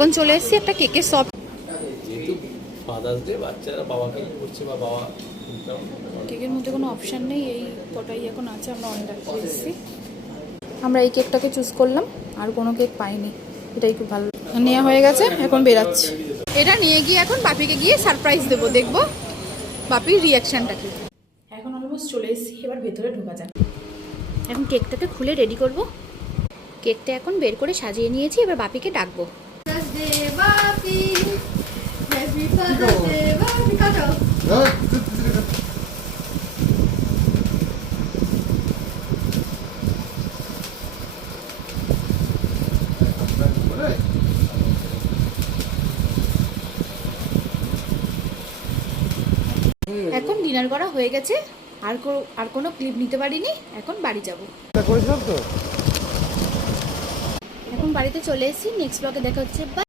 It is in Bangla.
এখন চলে এসেছি একটা কেকের শপ। যেহেতু ফাদার্স ডে, বাচ্চারা বাবাকে করছে বা বাবা কেকের মধ্যে কোনো অপশান নেই, এই কটাই এখন আছে। আমরা অর্ডার করে এসেছি। আমরা এই কেকটাকে চুজ করলাম, আর কোনো কেক পাইনি, এটাই খুব ভালো। নেওয়া হয়ে গেছে, এখন বেরাচ্ছি। এটা নিয়ে গিয়ে এখন বাপিকে গিয়ে সারপ্রাইজ দেবো, দেখবো বাপির রিয়াকশানটা কি। এখন অলমোস্ট চলে এসেছি, এবার ভেতরে ঢোকা যাক। এখন কেকটাকে খুলে রেডি করব। কেকটা এখন বের করে সাজিয়ে নিয়েছি, এবার বাপিকে ডাকবো। এখন ডিনার করা হয়ে গেছে, আর কোনো ক্লিপ নিতে পারিনি, এখন বাড়ি যাব। এখন বাড়িতে চলে এসেছি, নেক্সট ব্লগে দেখা হচ্ছে।